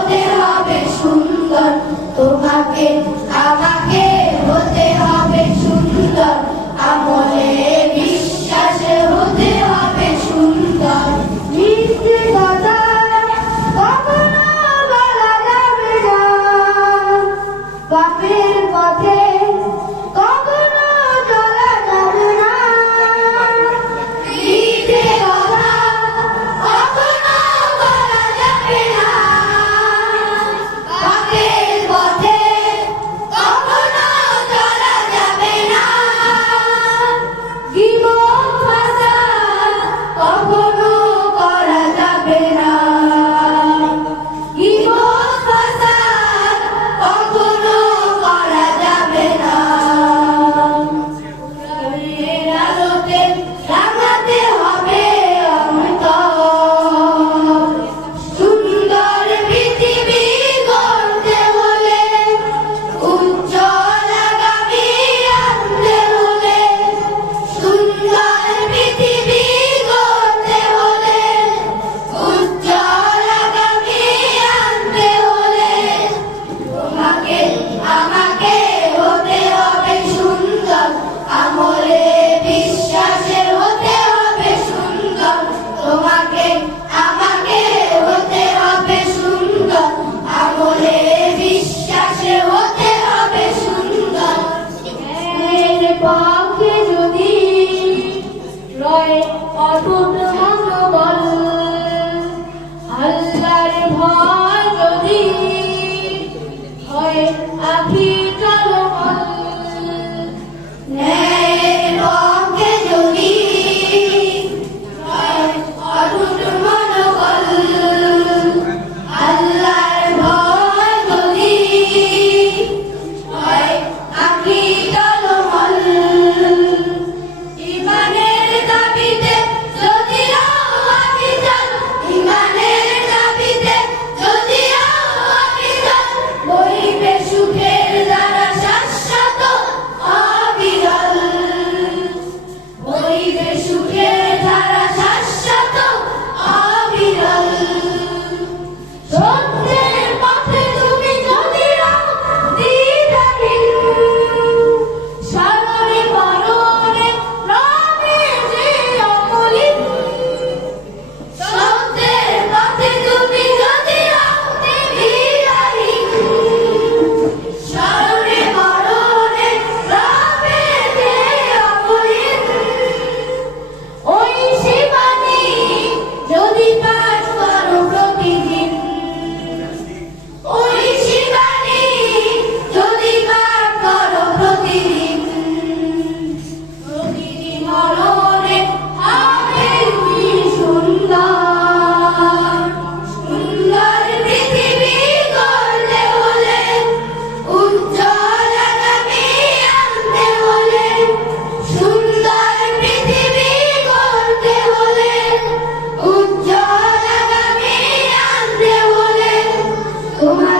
হতে হবে সুন্দর, তোমাকে আমাকে হতে হবে সুন্দর, আমলে বিশ্বাসে হতে হবে সুন্দর। মিথ্যে কথা কখনো বলা যাবে না, পাপের পথে কখনো চলা যাবে না। মিথ্যে কথা কখনো বলা যাবে না, পাপের পথে কখনো চলা যাবে না। গীবত ফাসাদ কখনো করা যাবে না, গীবত ফাসাদ কখনো করা যাবে না। কোরআনের আলোতে রাঙাতে হবে অন্তর, সুন্দর পৃথিবী গড়তে হলে, উজ্জ্বল আগামী আনতে হলে, সুন্দর পৃথিবী গড়তে হলে, উজ্জ্বল আগামী আনতে হলে, তোমাকে আমাকে হতে হবে সুন্দর, আমলে বিশ্বাসে হতে হবে সুন্দর। তোমাকে আমাকে হতে হবে সুন্দর, আমলে বিশ্বাসে হতে হবে সুন্দর। জ্ঞানের পক্ষে যদি রয় অটুট মনোবল, আল্লাহর ভয় যদি হয় আখি টলমল, ন্যায়ের পক্ষে যদি হয় অটুট মনোবল, আল্লাহর ভয় যদি হয় আখি টলমল, ইমানের দাবিতে যদি অবিচল, ইমানের দাবিতে যদি অবিচল, বইবে সুখের দ্বারা শাশ্বত অবিরল, বইবে সুখের ধারা শাশ্বত অবিরল। সত্যের পথে তুমি যদি দ্বিধাহীন, স্মরণে মরণে রবে যে অমলিন। সত্যের পথে তুমি যদি দ্বিধাহীন, স্মরণে মরণে রবে যে অমলিন। ওই শিবানী যদি পাঠ করো প্রতিদিন, ওই শিবানী যদি পাঠ করো প্রতিদিন, প্রতিটি মরণে হবে কি সুন্দর। সুন্দর পৃথিবী গড়তে হলে, উজ্জ্বল আগামী আনতে হলে, সুন্দর পৃথিবী গড়তে হলে, উজ্জ্বল আগামী আনতে হলে, তোমাকে